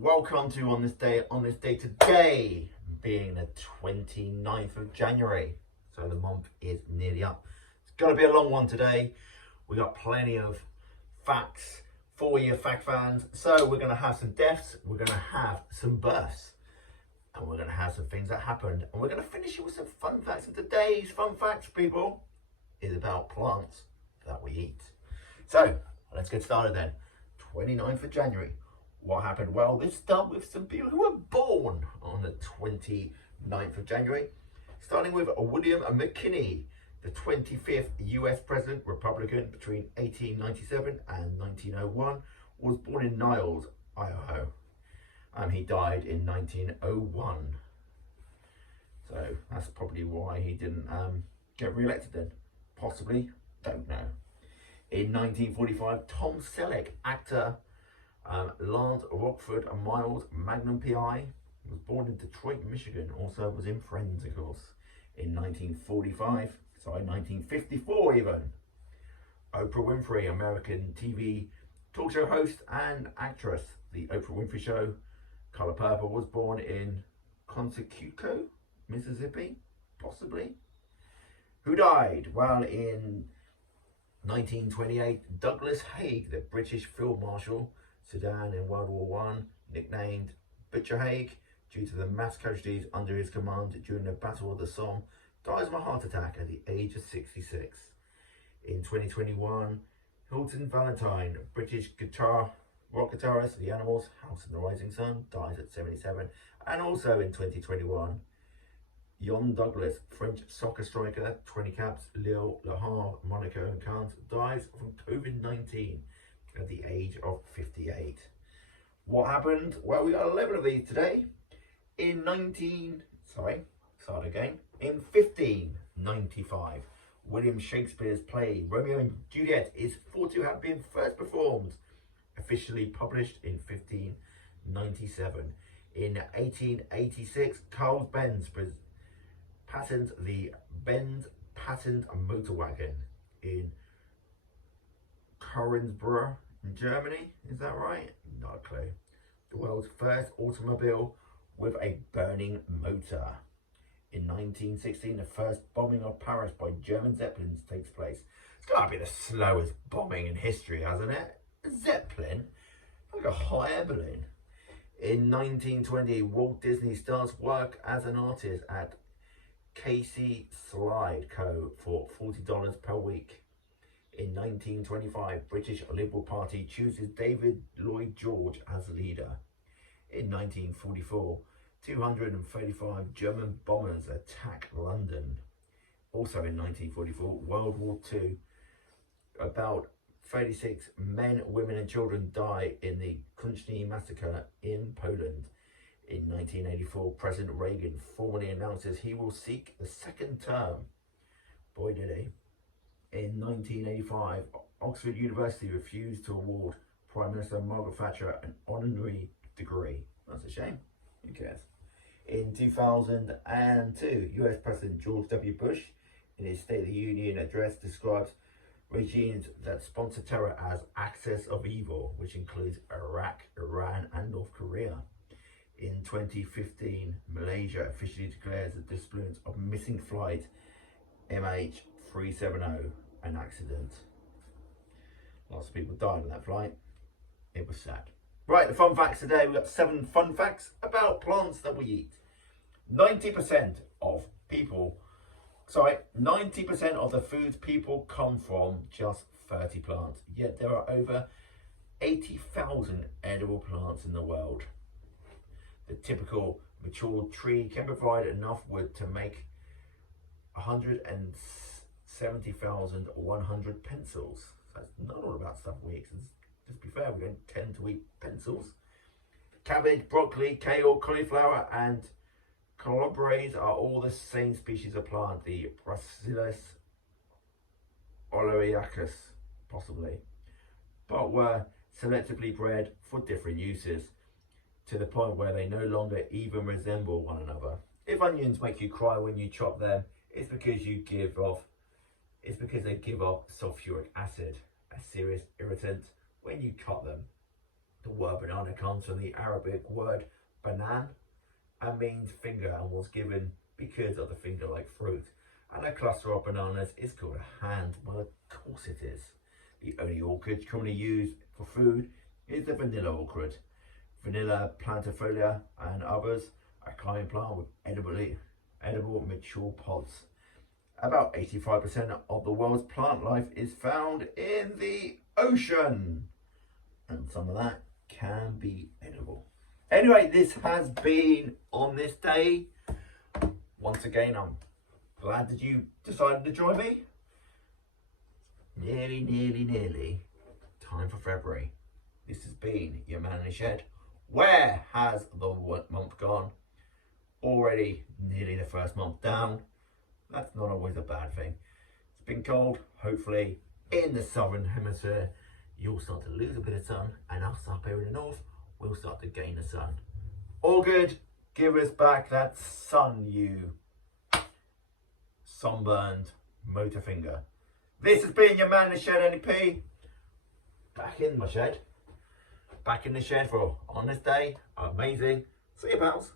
welcome to on this day today, being the 29th of January. So the month is nearly up. It's going to be a long one today. We got plenty of facts for you fact fans. So we're going to have some deaths, we're going to have some births, and we're going to have some things that happened. And we're going to finish it with some fun facts. And today's fun facts, people, is about plants that we eat. So let's get started then. 29th of January. What happened? Well, let's start with some people who were born on the 29th of January. Starting with William McKinley, the 25th US President, Republican, between 1897 and 1901, was born in Niles, Idaho. He died in 1901. So that's probably why he didn't get re-elected then. Possibly, don't know. In 1945, Tom Selleck, actor, Lance Rockford and Miles, Magnum PI, was born in Detroit, Michigan. Also was in Friends, of course. In 1954 even. Oprah Winfrey, American TV talk show host and actress. The Oprah Winfrey Show, Color Purple, was born in Consecuco, Mississippi, possibly. Who died? Well, in 1928, Douglas Haig, the British Field Marshal, Sudan in World War One, nicknamed Butcher Haig due to the mass casualties under his command during the Battle of the Somme, dies of a heart attack at the age of 66. In 2021, Hilton Valentine, British rock guitarist, The Animals, House of the Rising Sun, dies at 77. And also in 2021, Jon Douglas, French soccer striker, 20 caps, Lille, Le Havre, Monaco and Cannes, dies from COVID-19 at the age of 58. What happened? Well, we got 11 of these today. In 1595, William Shakespeare's play Romeo and Juliet is thought to have been first performed, officially published in 1597. In 1886, Carl Benz patent the Benz patent motor wagon in Königsberg in Germany. Is that right? Not a clue. The world's first automobile with a burning motor. In 1916, the first bombing of Paris by German Zeppelins takes place. It's got to be the slowest bombing in history, hasn't it? A Zeppelin? Like a hot air balloon. In 1920, Walt Disney starts work as an artist at Casey Slide Co. for $40 per week. In 1925, British Liberal Party chooses David Lloyd George as leader. In 1944, 235 German bombers attack London. Also in 1944, World War II, about 36 men, women and children die in the Krusny massacre in Poland. In 1984, President Reagan formally announces he will seek the second term. Boy, did he. In 1985, Oxford University refused to award Prime Minister Margaret Thatcher an honorary degree. That's a shame. Who cares? In 2002, US President George W. Bush, in his State of the Union address, describes regimes that sponsor terror as axis of evil, which includes Iraq, Iran, and North Korea. In 2015, Malaysia officially declares the disappearance of missing flight MH370 an accident. Lots of people died on that flight. It was sad. Right, the fun facts today. We've got 7 fun facts about plants that we eat. 90% of the foods people come from just 30 plants. Yet there are over 80,000 edible plants in the world. The typical mature tree can provide enough wood to make 170,100 pencils. So that's not all about stuff we eat. Just be fair, we don't tend to eat pencils. Cabbage, broccoli, kale, cauliflower, and calabrese are all the same species of plant, the Bacillus oleiacus, possibly, but were selectively bred for different uses, to the point where they no longer even resemble one another. If onions make you cry when you chop them, it's because they give off sulfuric acid, a serious irritant when you cut them. The word banana comes from the Arabic word banan and means finger and was given because of the finger-like fruit. And a cluster of bananas is called a hand. Well, of course it is. The only orchid commonly used for food is the vanilla orchid. Vanilla plantifolia and others, a climbing plant with edible mature pods. About 85% of the world's plant life is found in the ocean. And some of that can be edible. Anyway, this has been On This Day. Once again, I'm glad that you decided to join me. Nearly time for February. This has been your man in the shed. Where has the month gone? Already nearly the first month down. That's not always a bad thing. It's been cold. Hopefully in the southern hemisphere you'll start to lose a bit of sun, and us up here in the north we'll start to gain the sun. All good. Give us back that sun, you sunburned motor finger. This has been your man in the shed, NEP. Back in my shed. Back in the shed for On This Day. Amazing. See you, pals.